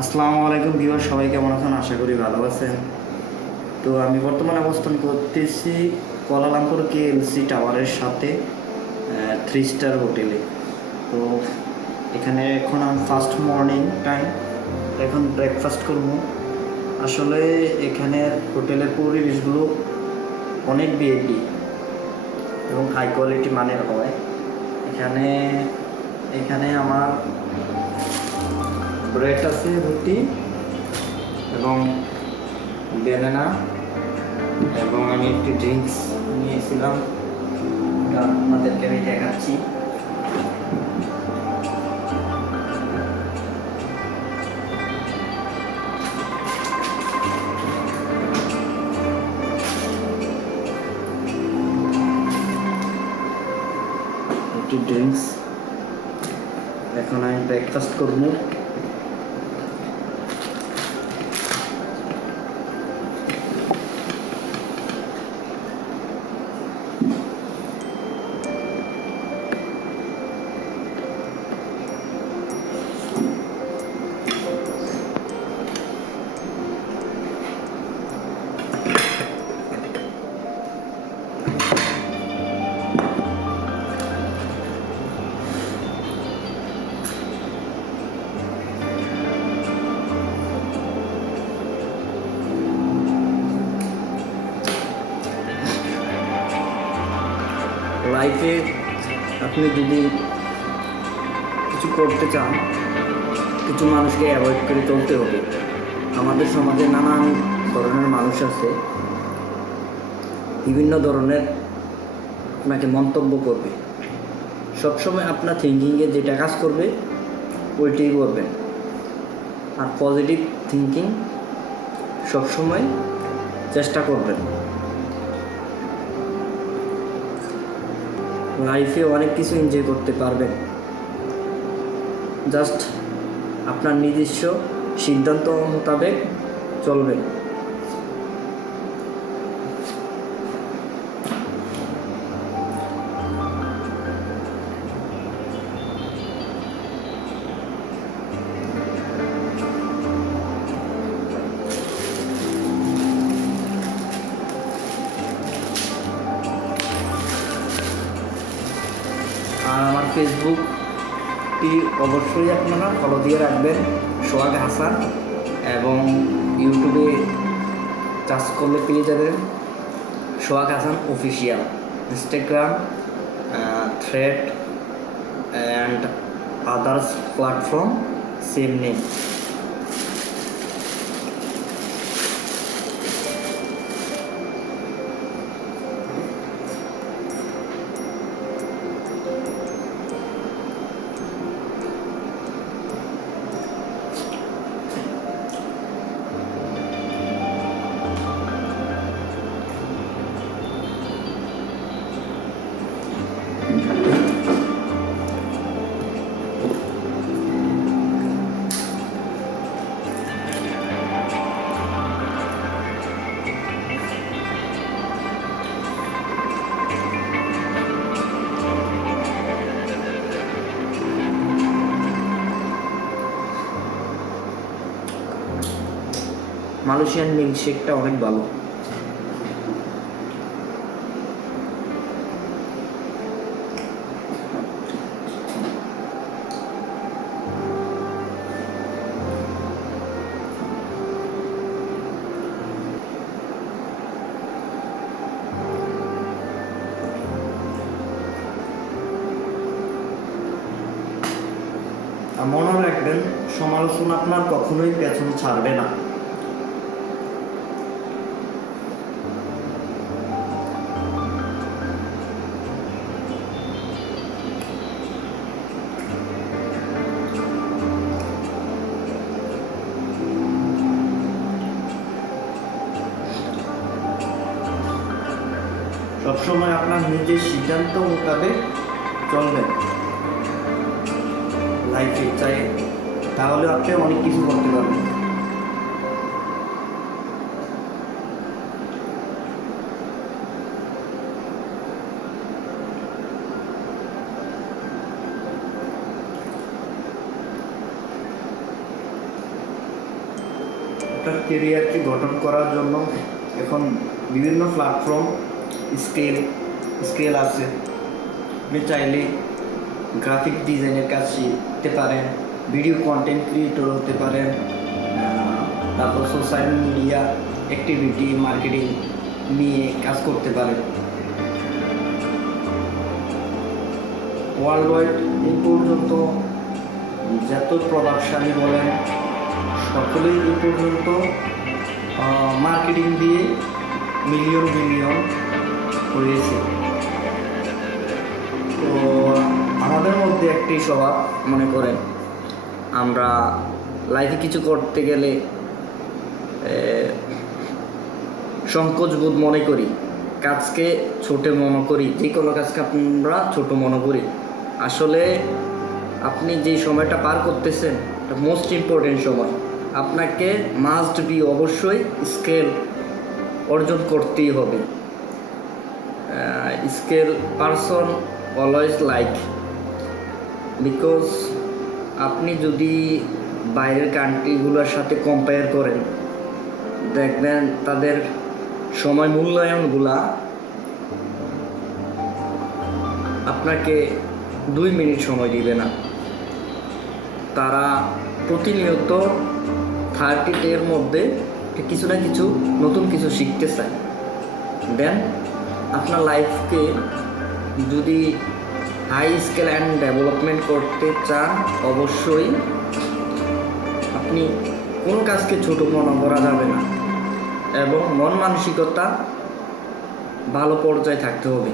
আসসালামু আলাইকুম ভিউয়ার, সবাই কেমন আছেন? আশা করি ভালো আছেন। তো আমি বর্তমানে অবস্থান করতেছি কুয়ালালামপুর কেএলসি টাওয়ারের সাথে 3 স্টার হোটেলে। তো এখানে এখন আমি ফার্স্ট মর্নিং টাইম, এখন ব্রেকফাস্ট করব। আসলে এখানের হোটেলের পরিবেশগুলো অনেক ভিআইপি এবং হাই কোয়ালিটি মানের হয়। এখানে এখানে আমার ব্রেড আছে, রুটি এবং বেনানা, এবং আমি একটি ড্রিঙ্কস নিয়েছিলাম, আপনাদেরকে আমি দেখাচ্ছি। একটি ড্রিঙ্কস, এখন আমি ব্রেকফাস্ট করব। লাইফে আপনি যদি কিছু করতে চান, কিছু মানুষকে অ্যাভয়েড করে চলতে হবে। আমাদের সমাজে নানান ধরনের মানুষ আছে, বিভিন্ন ধরনের আপনাকে মন্তব্য করবে। সবসময় আপনার থিঙ্কিংয়ে যেটা কাজ করবে ওইটাই করবেন। আর পজিটিভ থিঙ্কিং সবসময় চেষ্টা করবেন। লাইফে অনেক কিছু এনজয় করতে পারবেন, জাস্ট আপনার নিজস্ব সিদ্ধান্ত মোতাবেক চলবেন। আর আমার ফেসবুকটি অবশ্যই আপনারা ফলো দিয়ে রাখবেন, সোহাগ হাসান, এবং ইউটিউবে সার্চ করলে পেয়ে যাবেন Sohag Hasan official. Instagram, thread and others platform same name. Malaysian মিল্কশেকটা অনেক ভালো। মনে রাখবেন, সমালোচনা আপনার কখনোই পেছন ছাড়বে না। সবসময় আপনার নিজের সিদ্ধান্ত মোতাবেক চলবেন লাইফে, চাই তাহলে আপনি অনেক কিছু করতে পারবেন। আপনার কেরিয়ারকে গঠন করার জন্য এখন বিভিন্ন প্ল্যাটফর্ম স্কেল আছে। আপনি চাইলে গ্রাফিক ডিজাইনের কাজ শিখতে পারেন, ভিডিও কন্টেন্ট ক্রিয়েটর হতে পারেন, তারপর সোশ্যাল মিডিয়া অ্যাক্টিভিটি মার্কেটিং নিয়ে কাজ করতে পারেন। ওয়ার্ল্ড ওয়াইড এই পর্যন্ত যত প্রভাবশালী বলেন সকলেই এই পর্যন্ত মার্কেটিং দিয়ে মিলিয়ন হয়েছে। তো আমাদের মধ্যে একটি স্বভাব, মনে করেন আমরা লাইফে কিছু করতে গেলে সংকোচ বোধ মনে করি, কাজকে ছোট মনে করি, যে কোনো কাজকে আমরা ছোট মনে করি। আসলে আপনি যে সময়টা পার করতেছেন এটা মোস্ট ইম্পর্টেন্ট সময়। আপনাকে মাস্ট বি অবশ্যই স্কেল অর্জন করতেই হবে। Scale person always like, because আপনি যদি বাইরের কান্ট্রিগুলোর সাথে কম্পেয়ার করেন, দেখবেন তাদের সময় মূল্যায়নগুলা আপনাকে 2 মিনিট সময় দিবে না। তারা প্রতিনিয়ত 30 ডের মধ্যে কিছু না কিছু নতুন কিছু শিখতে চায়। দেন আপনার লাইফকে যদি হাই স্কেল অ্যান্ড ডেভেলপমেন্ট করতে চান, অবশ্যই আপনি কোনো কাজকে ছোটো মনে করা যাবে না এবং মন মানসিকতা ভালো পর্যায়ে থাকতে হবে।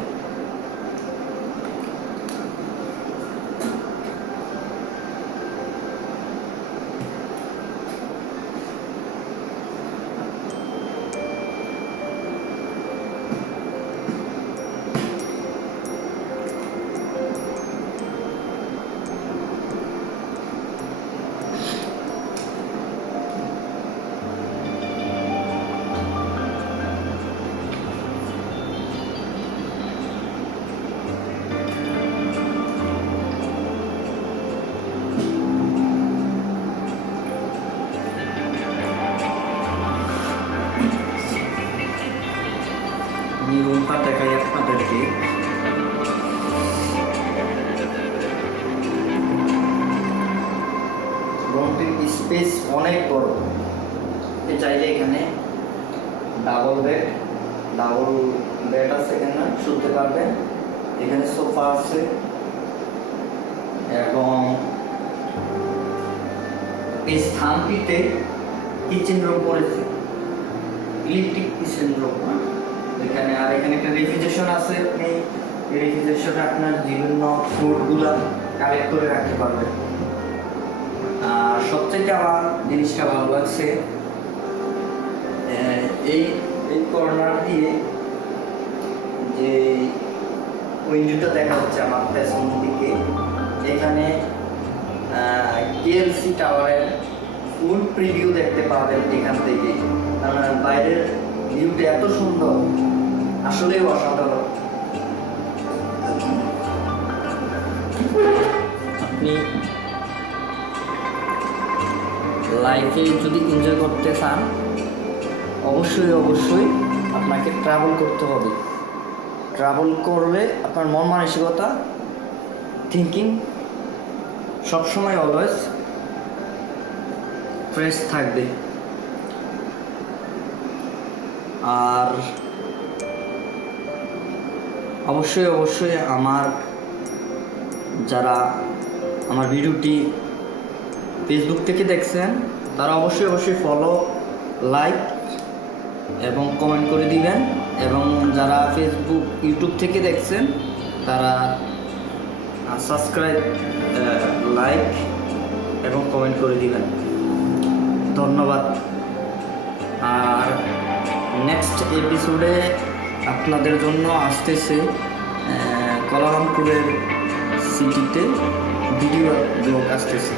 রুমটা দেখাই আপনাদেরকে। রুমটির স্পেস অনেক বড়। চাইলে এখানে ডাবল বেড আছে, এখানে শুতে পারবেন। এখানে সোফা আছে এবং এই স্থানটিতে কিচেন রুম করেছে, ইলেকট্রিক কিচেন রুম। এখানে একটা রেফ্রিজারেশন আছে। আপনি এই রেফ্রিজারেশনে আপনার বিভিন্ন ফুডগুলো কালেক্ট করে রাখতে পারবেন। আর সবথেকে আমার জিনিসটা ভালো লাগছে, এই কর্নার দিয়ে যে উইন্ডোটা দেখা হচ্ছে আমার পেছন দিকে, এখানে কেএলসি টাওয়ারের ফুল প্রিভিউ দেখতে পাবেন এখান থেকে। বাইরের ভিউটা এত সুন্দর, আসলেই অসাধারণ। আপনি লাইফে যদি এনজয় করতে চান, অবশ্যই আপনাকে ট্রাভেল করতে হবে। ট্রাভেল করলে আপনার মন মানসিকতা, থিঙ্কিং সবসময় অলওয়েজ ফ্রেশ থাকবে। আর অবশ্যই যারা আমার ভিডিওটি ফেসবুক থেকে দেখছেন, তারা অবশ্যই ফলো, লাইক এবং কমেন্ট করে দিবেন। এবং যারা ইউটিউব থেকে দেখছেন, তারা সাবস্ক্রাইব, লাইক এবং কমেন্ট করে দিবেন। ধন্যবাদ। আর নেক্সট এপিসোডে আপনাদের জন্য আসতেছে কুয়ালালামপুরের সিটিতে ভিডিও ব্লগ আসতেছে।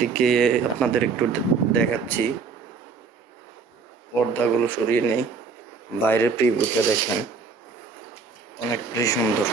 দিকে আপনাদের একটু দেখাচ্ছি। পর্দাগুলো সরিয়ে নেই, বাইরের প্রিভিউটা দেখেন, অনেকটাই সুন্দর।